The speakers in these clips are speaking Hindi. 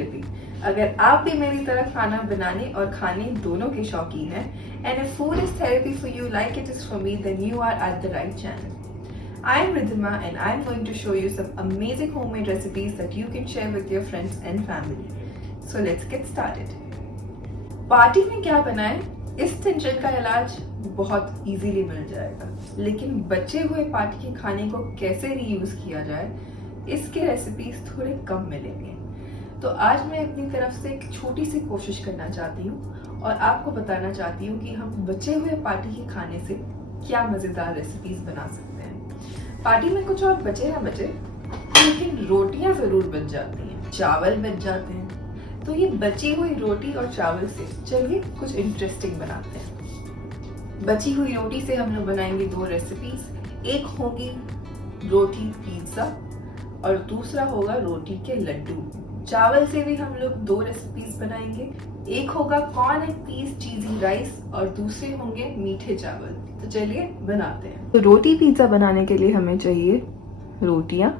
थेरेपी। अगर आप भी मेरी तरह खाना बनाने और खाने दोनों के शौकीन हैं, and if food is therapy for you like it is for me, then you are at the right channel. I am Ridhima and I am going to show you some amazing homemade recipes that you can share with your friends and family. So let's get started. Party में क्या बनाएं? इस टेंशन का इलाज बहुत इजीली मिल जाएगा, लेकिन बचे हुए पार्टी के खाने को कैसे रीयूज किया जाए, इसके रेसिपीज थोड़े कम मिलेंगे। तो आज मैं अपनी तरफ से एक छोटी सी कोशिश करना चाहती हूँ और आपको बताना चाहती हूँ कि हम बचे हुए पार्टी के खाने से क्या मजेदार रेसिपीज बना सकते हैं। पार्टी में कुछ और बचे ना बचे, लेकिन रोटियां जरूर बच जाती हैं, चावल बच जाते हैं। तो ये बची हुई रोटी और चावल से चलिए कुछ इंटरेस्टिंग बनाते हैं। बची हुई रोटी से हम लोग बनाएंगे दो रेसिपीज। एक होगी रोटी पिज्जा और दूसरा होगा रोटी के लड्डू। चावल से भी हम लोग दो रेसिपीज बनाएंगे। एक होगा कॉर्न एंड पीस चीजी राइस और दूसरे होंगे मीठे चावल। तो चलिए बनाते हैं। तो रोटी पिज्जा बनाने के लिए हमें चाहिए रोटियां,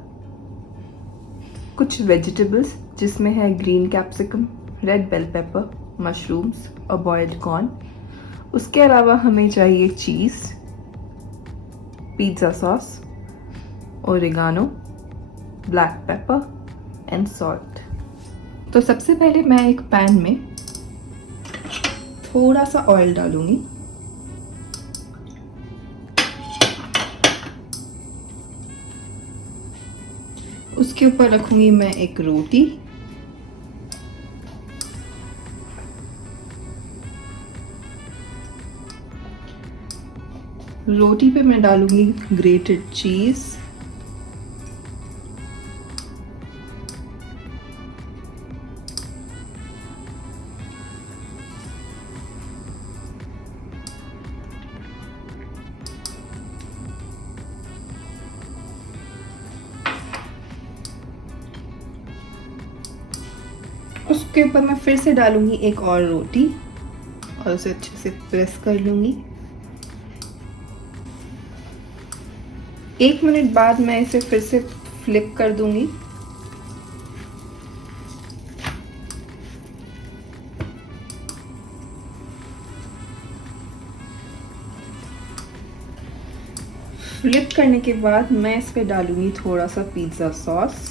कुछ वेजिटेबल्स जिसमें है green capsicum, red bell pepper, mushrooms और बॉइल्ड कॉर्न। उसके अलावा हमें चाहिए cheese, pizza sauce, oregano, black pepper and salt. तो सबसे पहले मैं एक पैन में थोड़ा सा ऑयल डालूंगी। उसके ऊपर रखूंगी मैं एक रोटी। रोटी पे मैं डालूंगी ग्रेटेड चीज, उसके ऊपर मैं फिर से डालूंगी एक और रोटी और उसे अच्छे से प्रेस कर लूंगी। 1 मिनट बाद मैं इसे फिर से फ्लिप कर दूंगी। फ्लिप करने के बाद मैं इस पे डालूंगी थोड़ा सा पिज्जा सॉस।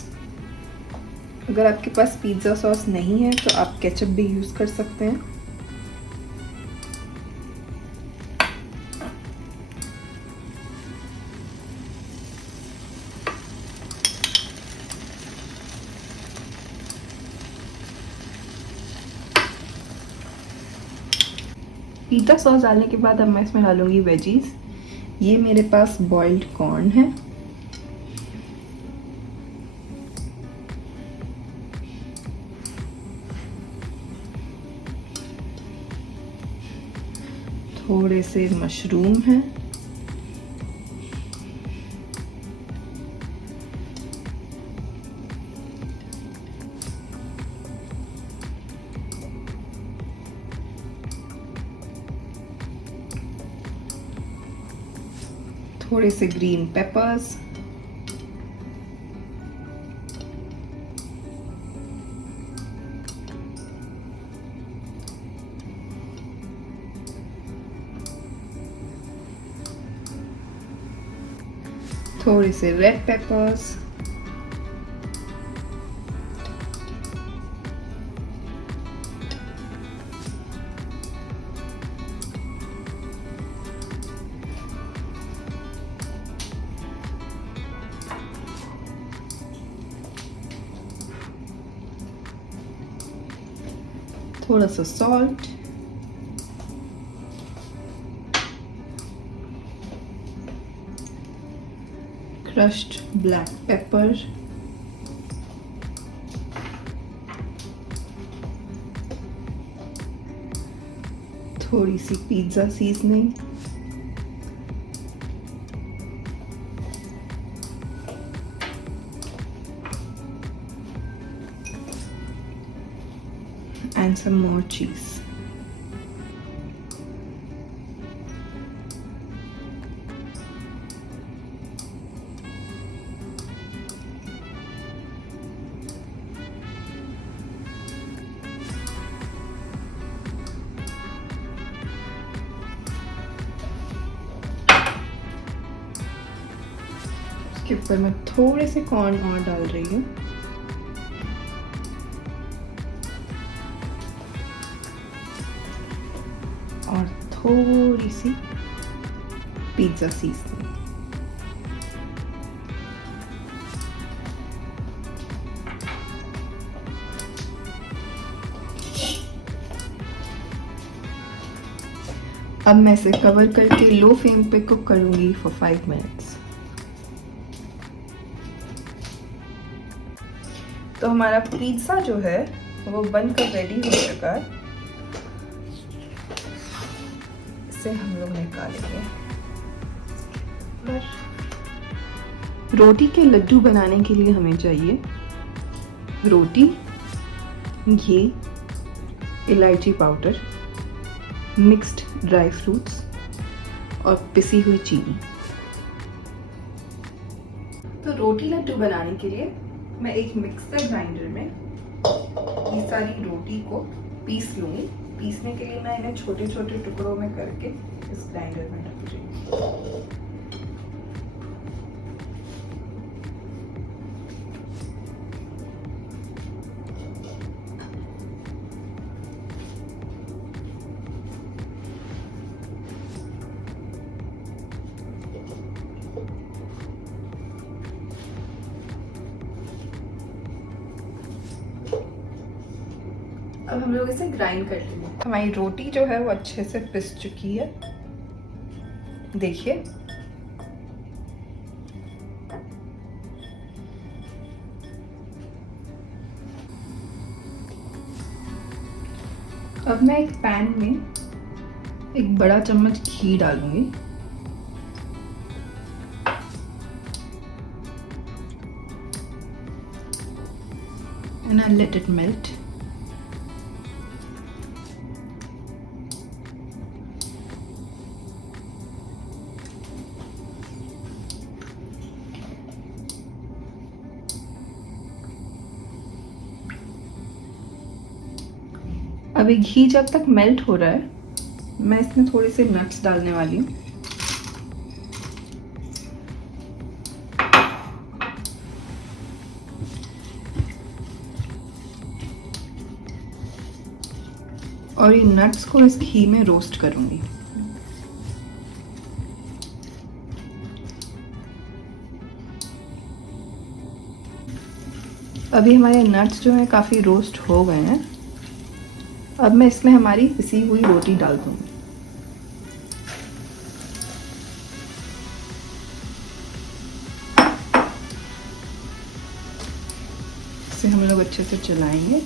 अगर आपके पास पिज्जा सॉस नहीं है तो आप केचप भी यूज कर सकते हैं। पिज्जा सॉस डालने के बाद अब मैं इसमें डालूंगी वेजीज। ये मेरे पास बॉइल्ड कॉर्न है, थोड़े से मशरूम हैं, थोड़े से ग्रीन पेपर्स, थोड़े से रेड पेपर्स, थोड़ा सा सॉल्ट, क्रश्ड ब्लैक पेपर, थोड़ी सी pizza seasoning, and some more cheese. पर मैं थोड़े से कॉर्न और डाल रही हूँ। और थोड़ी सी पिज्ज़ा सीजनिंग। अब मैं इसे कवर करके लो फ्लेम पे कुक करूंगी फॉर 5 मिनट्स। तो हमारा पिज्ज़ा जो है वो बनकर रेडी हो चुका है। इसे हम लोग निकालेंगे। रोटी के लड्डू बनाने के लिए हमें चाहिए रोटी, घी, इलायची पाउडर, मिक्स्ड ड्राई फ्रूट्स और पिसी हुई चीनी। तो रोटी लड्डू बनाने के लिए मैं एक मिक्सर ग्राइंडर में ये सारी रोटी को पीस लूंगी। पीसने के लिए मैं इन्हें छोटे छोटे टुकड़ों में करके इस ग्राइंडर में रख दूंगी। अब हम लोग इसे ग्राइंड कर लेंगे। हमारी रोटी जो है वो अच्छे से पिस चुकी है, देखिए। अब मैं एक पैन में एक बड़ा चम्मच घी डालूंगी। And I'll let it melt. अभी घी जब तक मेल्ट हो रहा है, मैं इसमें थोड़े से नट्स डालने वाली हूँ। और ये नट्स को इस घी में रोस्ट करूंगी। अभी हमारे नट्स जो हैं काफ़ी रोस्ट हो गए हैं। अब मैं इसमें हमारी पिसी हुई रोटी डाल दूंगी। इसे हम लोग अच्छे से चलाएंगे।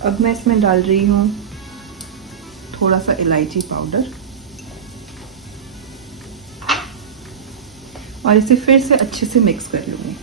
अब मैं इसमें डाल रही हूँ थोड़ा सा इलायची पाउडर और इसे फिर से अच्छे से मिक्स कर लूँगी।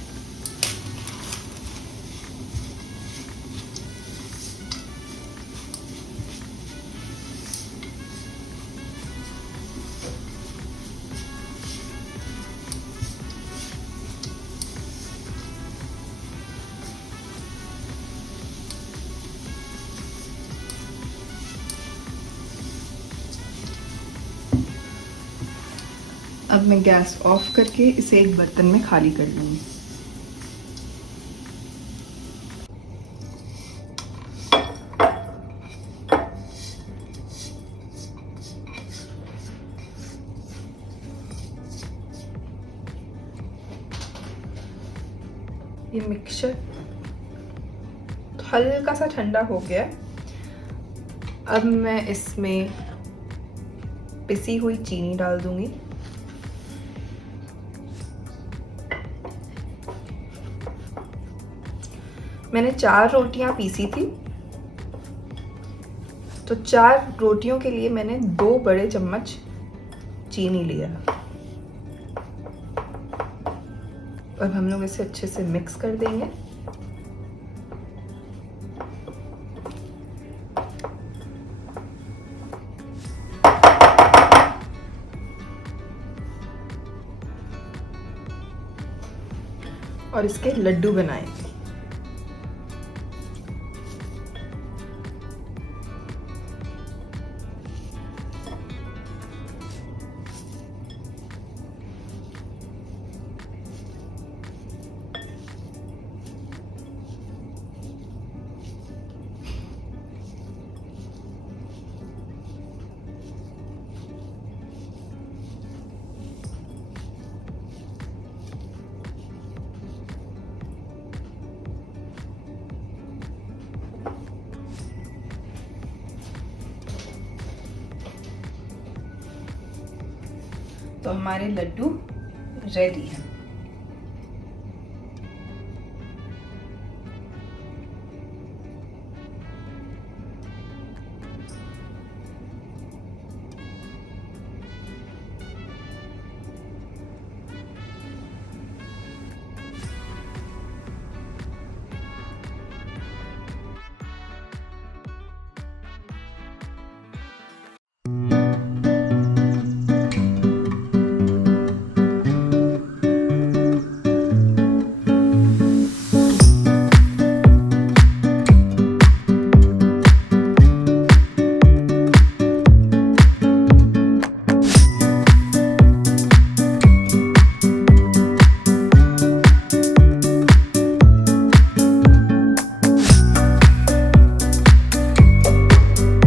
अब मैं गैस ऑफ करके इसे एक बर्तन में खाली कर लूँगी। ये मिक्सचर हल्का सा ठंडा हो गया। अब मैं इसमें पिसी हुई चीनी डाल दूंगी। मैंने 4 रोटियां पीसी थी, तो 4 रोटियों के लिए मैंने 2 बड़े चम्मच चीनी लिया। अब हम लोग इसे अच्छे से मिक्स कर देंगे। और इसके लड्डू बनाएं। तो हमारे लड्डू रेडी हैं।